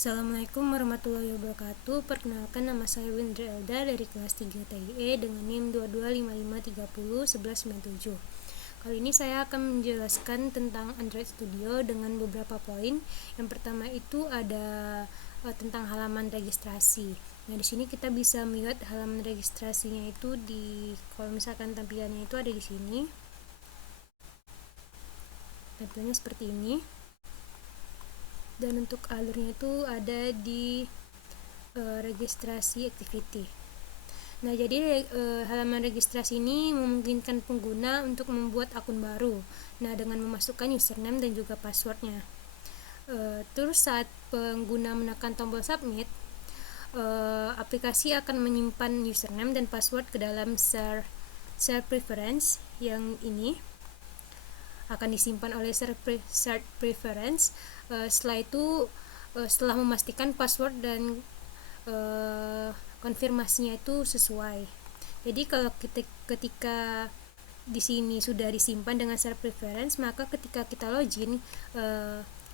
Assalamualaikum warahmatullahi wabarakatuh. Perkenalkan, nama saya Windri Elda dari kelas 3 TIE dengan NIM 2255301197. Kali ini saya akan menjelaskan tentang Android Studio dengan beberapa poin. Yang pertama itu ada tentang halaman registrasi. Nah, di sini kita bisa melihat halaman registrasinya itu kalau misalkan tampilannya itu ada di sini. Tampilannya seperti ini. Dan untuk alurnya itu ada di registrasi activity. Nah, jadi halaman registrasi ini memungkinkan pengguna untuk membuat akun baru. Nah, dengan memasukkan username dan juga passwordnya. Terus saat pengguna menekan tombol submit, aplikasi akan menyimpan username dan password ke dalam share preference yang ini akan disimpan oleh share preference. Setelah itu, setelah memastikan password dan konfirmasinya itu sesuai. Jadi kalau ketika di sini sudah disimpan dengan share preference, maka ketika kita login,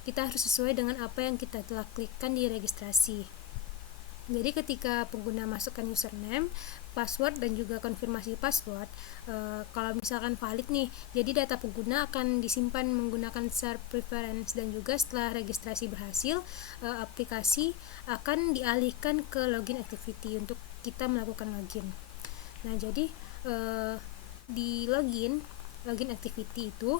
kita harus sesuai dengan apa yang kita telah klikkan di registrasi. Jadi ketika pengguna masukkan username, password dan juga konfirmasi password, kalau misalkan valid nih, jadi data pengguna akan disimpan menggunakan share preference, dan juga setelah registrasi berhasil, aplikasi akan dialihkan ke login activity untuk kita melakukan login. Nah, jadi di login activity itu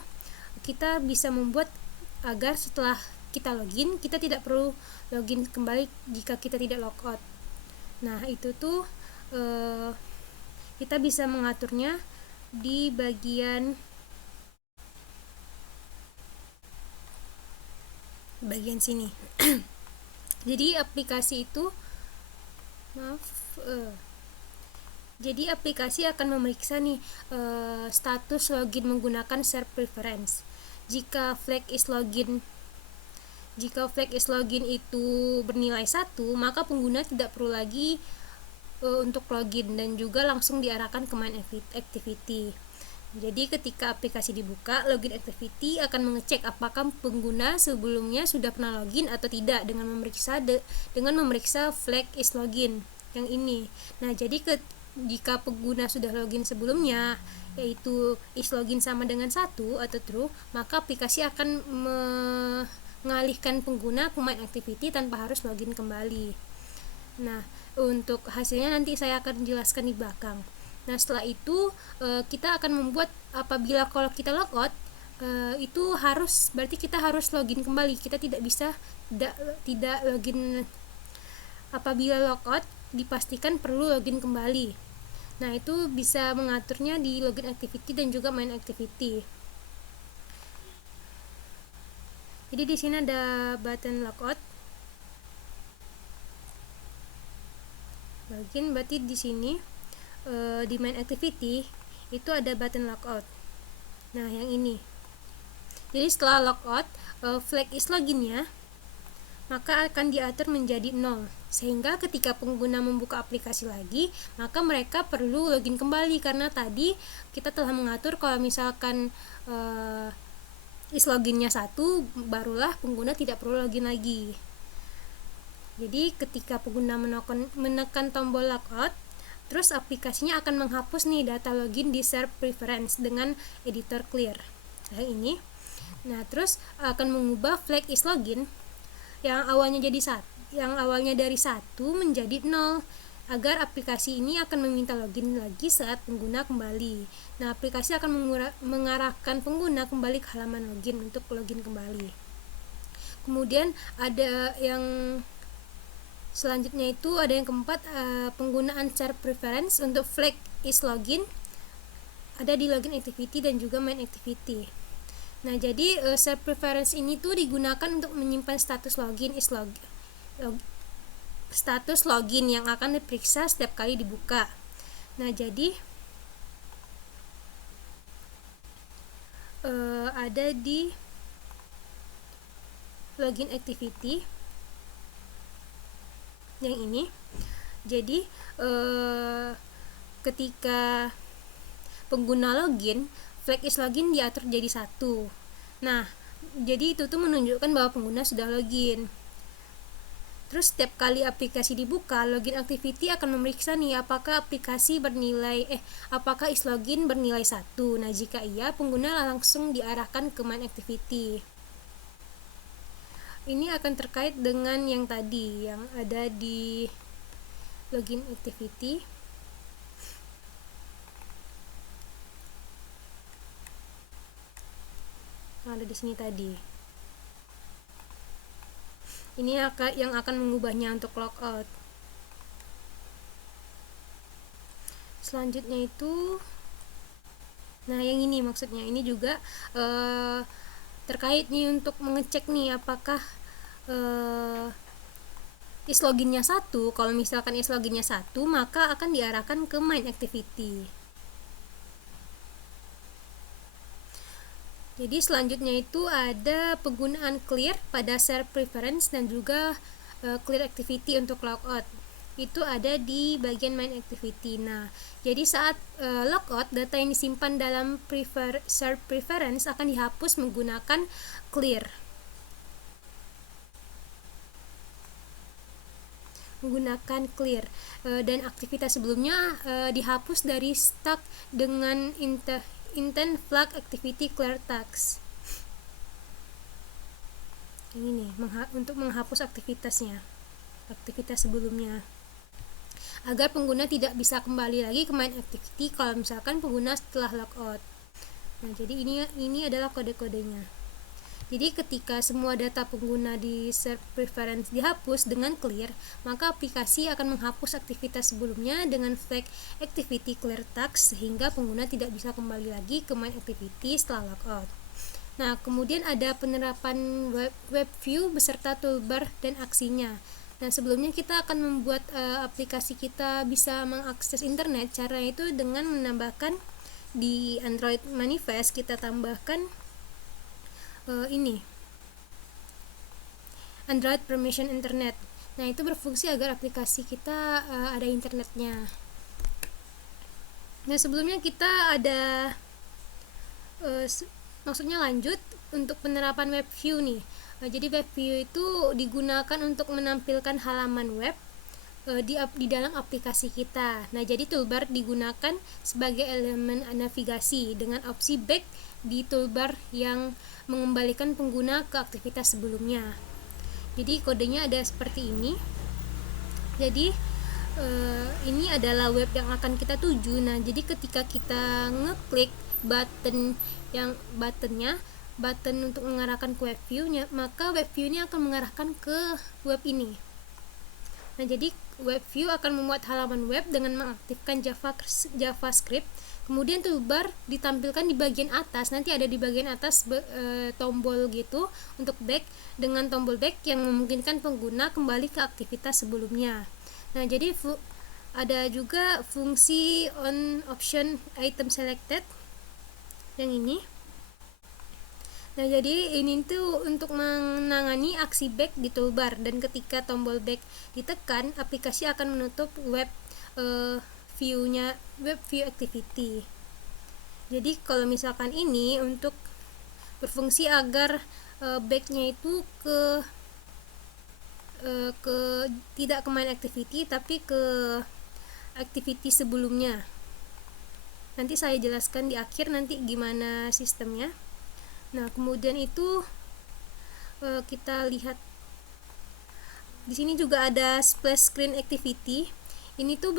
kita bisa membuat agar setelah kita login, kita tidak perlu login kembali jika kita tidak logout. Nah, itu tuh kita bisa mengaturnya di bagian sini. Jadi aplikasi akan memeriksa nih status login menggunakan share preference. Jika flag is login itu bernilai 1, maka pengguna tidak perlu lagi untuk login dan juga langsung diarahkan ke main activity. Jadi ketika aplikasi dibuka, login activity akan mengecek apakah pengguna sebelumnya sudah pernah login atau tidak dengan memeriksa flag is login yang ini. Nah, jadi jika pengguna sudah login sebelumnya, yaitu is login sama dengan 1 atau true, maka aplikasi akan mengalihkan pengguna ke main activity tanpa harus login kembali. Nah, untuk hasilnya nanti saya akan jelaskan di belakang. Nah, setelah itu kita akan membuat, apabila kalau kita logout, itu berarti kita harus login kembali. Kita tidak bisa tidak login. Apabila logout, dipastikan perlu login kembali. Nah, itu bisa mengaturnya di login activity dan juga main activity. Jadi di sini ada button logout. Berarti di sini di main activity itu ada button logout. Nah, yang ini. Jadi setelah logout, flag is loginnya maka akan diatur menjadi 0, sehingga ketika pengguna membuka aplikasi lagi, maka mereka perlu login kembali, karena tadi kita telah mengatur kalau misalkan is loginnya 1, barulah pengguna tidak perlu login lagi. Jadi ketika pengguna menekan tombol logout, terus aplikasinya akan menghapus nih data login di share preference dengan editor clear. Nah, ini. Nah, terus akan mengubah flag is login yang awalnya dari 1 menjadi 0, agar aplikasi ini akan meminta login lagi saat pengguna kembali. Nah, aplikasi akan mengarahkan pengguna kembali ke halaman login untuk login kembali. Kemudian ada yang selanjutnya itu ada yang keempat, penggunaan share preference untuk flag is login ada di login activity dan juga main activity. Nah, jadi share preference ini tuh digunakan untuk menyimpan status login status login yang akan diperiksa setiap kali dibuka. Nah, jadi ada di login activity yang ini. Jadi ketika pengguna login, flag is login diatur jadi 1. Nah, jadi itu tuh menunjukkan bahwa pengguna sudah login. Terus setiap kali aplikasi dibuka, login activity akan memeriksa nih apakah aplikasi apakah islogin bernilai 1. Nah, jika iya, pengguna langsung diarahkan ke main activity. Ini akan terkait dengan yang tadi yang ada di login activity. Ada di sini tadi. Ini yang akan mengubahnya untuk logout. Selanjutnya itu, nah yang ini maksudnya, ini juga terkait nih untuk mengecek nih apakah isloginnya 1. Kalau misalkan isloginnya 1, maka akan diarahkan ke main activity. Jadi selanjutnya itu ada penggunaan clear pada share preference dan juga clear activity untuk logout. Itu ada di bagian main activity. Nah, jadi saat logout, data yang disimpan dalam share preference akan dihapus menggunakan clear. Dan aktivitas sebelumnya dihapus dari stack dengan intent flag activity clear tags. Ini untuk menghapus aktivitas sebelumnya, agar pengguna tidak bisa kembali lagi ke main activity kalau misalkan pengguna setelah logout. Nah, jadi ini adalah kode-kodenya. Jadi ketika semua data pengguna di share preference dihapus dengan clear, maka aplikasi akan menghapus aktivitas sebelumnya dengan flag activity clear tags sehingga pengguna tidak bisa kembali lagi ke main activity setelah logout. Nah, kemudian ada penerapan web view beserta toolbar dan aksinya. Nah, sebelumnya kita akan membuat aplikasi kita bisa mengakses internet. Cara itu dengan menambahkan di Android Manifest, kita tambahkan ini Android Permission Internet. Nah, itu berfungsi agar aplikasi kita ada internetnya. Nah, sebelumnya kita ada maksudnya lanjut untuk penerapan web view nih. Jadi web view itu digunakan untuk menampilkan halaman web di dalam aplikasi kita. Nah, jadi toolbar digunakan sebagai elemen navigasi dengan opsi back di toolbar yang mengembalikan pengguna ke aktivitas sebelumnya. Jadi kodenya ada seperti ini. Jadi ini adalah web yang akan kita tuju. Nah, jadi ketika kita ngeklik button untuk mengarahkan ke web view-nya, maka web view-nya akan mengarahkan ke web ini. Nah, jadi web view akan membuat halaman web dengan mengaktifkan JavaScript. Kemudian toolbar ditampilkan di bagian atas. Nanti ada di bagian atas tombol gitu untuk back, dengan tombol back yang memungkinkan pengguna kembali ke aktivitas sebelumnya. Nah, jadi ada juga fungsi on option item selected yang ini. Nah, jadi ini tuh untuk menangani aksi back di toolbar, dan ketika tombol back ditekan, aplikasi akan menutup web view activity. Jadi kalau misalkan ini untuk berfungsi agar backnya itu tidak ke main activity tapi ke activity sebelumnya. Nanti saya jelaskan di akhir nanti gimana sistemnya. Nah, kemudian itu kita lihat di sini juga ada splash screen activity. Ini tuh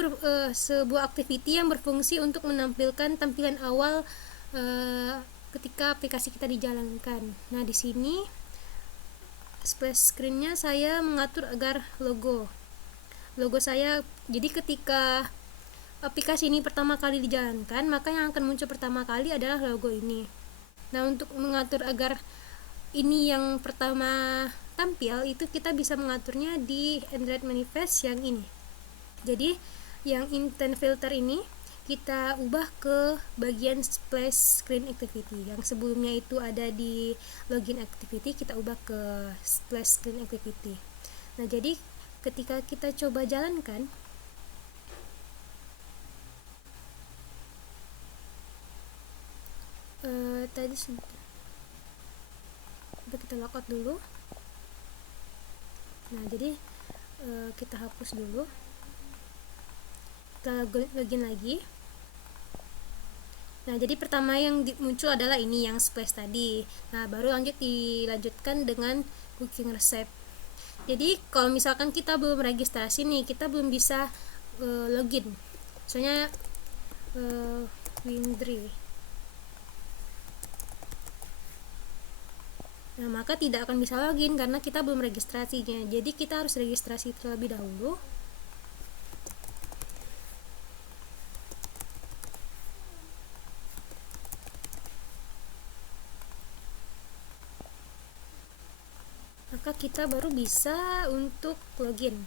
sebuah activity yang berfungsi untuk menampilkan tampilan awal ketika aplikasi kita dijalankan. Nah, di sini splash screen-nya saya mengatur agar logo saya. Jadi ketika aplikasi ini pertama kali dijalankan, maka yang akan muncul pertama kali adalah logo ini. Nah, untuk mengatur agar ini yang pertama tampil, itu kita bisa mengaturnya di Android Manifest yang ini. Jadi yang intent filter ini kita ubah ke bagian splash screen activity. Yang sebelumnya itu ada di login activity, kita ubah ke splash screen activity. Nah, jadi ketika kita coba jalankan, tadi kita logout dulu. Nah, jadi Kita hapus dulu, kita login lagi. Nah, jadi pertama yang muncul adalah ini yang splash tadi. Nah, baru dilanjutkan dengan booking resep. Jadi kalau misalkan kita belum registrasi nih, kita belum bisa login. Soalnya Windry. Nah, maka tidak akan bisa login karena kita belum registrasinya. Jadi kita harus registrasi terlebih dahulu. Maka kita baru bisa untuk login.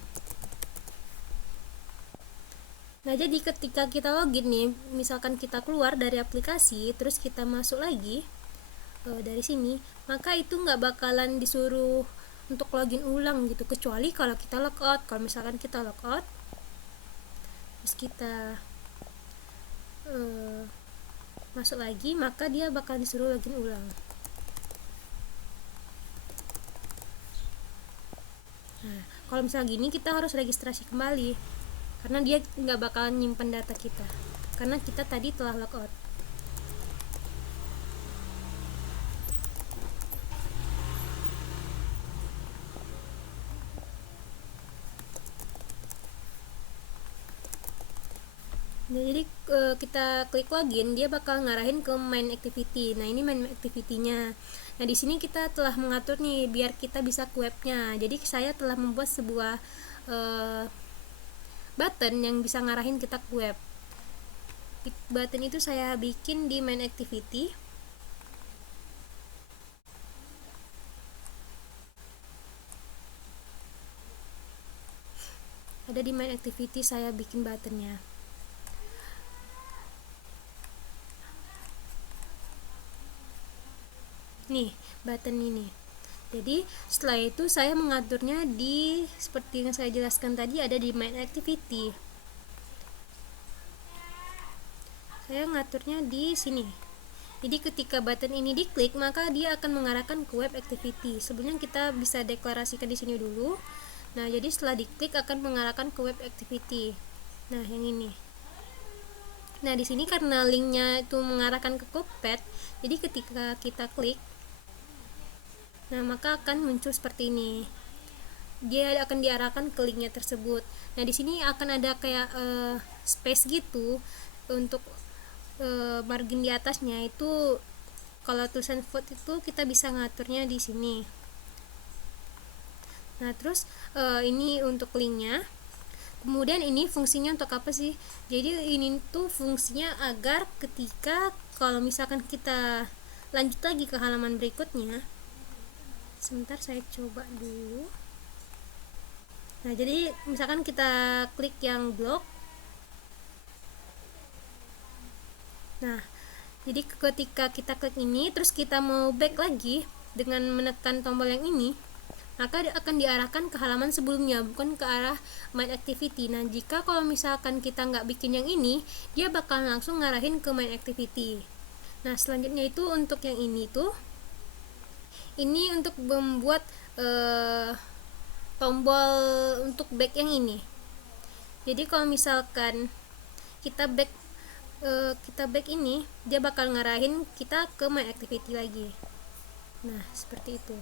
Nah, jadi ketika kita login nih, misalkan kita keluar dari aplikasi, terus kita masuk lagi dari sini, maka itu nggak bakalan disuruh untuk login ulang gitu, kecuali kalau kita logout. Kalau misalkan kita logout, terus kita masuk lagi, maka dia bakal disuruh login ulang. Nah, kalau misalnya gini, kita harus registrasi kembali karena dia nggak bakalan nyimpen data kita karena kita tadi telah logout. Nah, jadi kita klik login, dia bakal ngarahin ke main activity. Nah, ini main activity-nya. Nah, di sini kita telah mengatur nih biar kita bisa ke webnya. Jadi saya telah membuat sebuah button yang bisa ngarahin kita ke web. Button itu saya bikin di main activity. Ada di main activity, saya bikin buttonnya. Nih, button ini. Jadi setelah itu saya mengaturnya di seperti yang saya jelaskan tadi, ada di main activity. Saya ngaturnya di sini. Jadi ketika button ini diklik, maka dia akan mengarahkan ke web activity. Sebelumnya kita bisa deklarasikan di sini dulu. Nah, jadi setelah diklik akan mengarahkan ke web activity. Nah, yang ini. Nah, di sini karena linknya itu mengarahkan ke Coopad, jadi ketika kita klik, nah maka akan muncul seperti ini. Dia akan diarahkan ke linknya tersebut. Nah, di sini akan ada kayak space gitu untuk margin di atasnya itu. Kalau tulisan font itu kita bisa ngaturnya di sini. Nah, terus ini untuk linknya. Kemudian ini fungsinya untuk apa sih? Jadi ini tuh fungsinya agar ketika kalau misalkan kita lanjut lagi ke halaman berikutnya, sebentar saya coba dulu. Nah, jadi misalkan kita klik yang blog. Nah, jadi ketika kita klik ini terus kita mau back lagi dengan menekan tombol yang ini, maka akan diarahkan ke halaman sebelumnya, bukan ke arah main activity. Nah, jika kalau misalkan kita nggak bikin yang ini, dia bakal langsung ngarahin ke main activity. Nah, selanjutnya itu untuk yang ini tuh, ini untuk membuat tombol untuk back yang ini. Jadi kalau misalkan kita back ini, dia bakal ngarahin kita ke main activity lagi. Nah, seperti itu.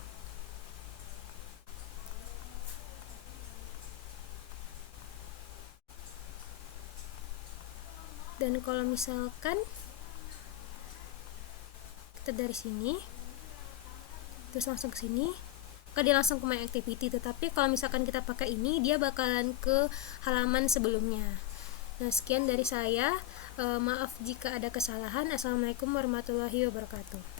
Dan kalau misalkan kita dari sini terus langsung ke sini, maka dia langsung ke main activity. Tetapi kalau misalkan kita pakai ini, dia bakalan ke halaman sebelumnya. Nah, sekian dari saya. Maaf jika ada kesalahan. Assalamualaikum warahmatullahi wabarakatuh.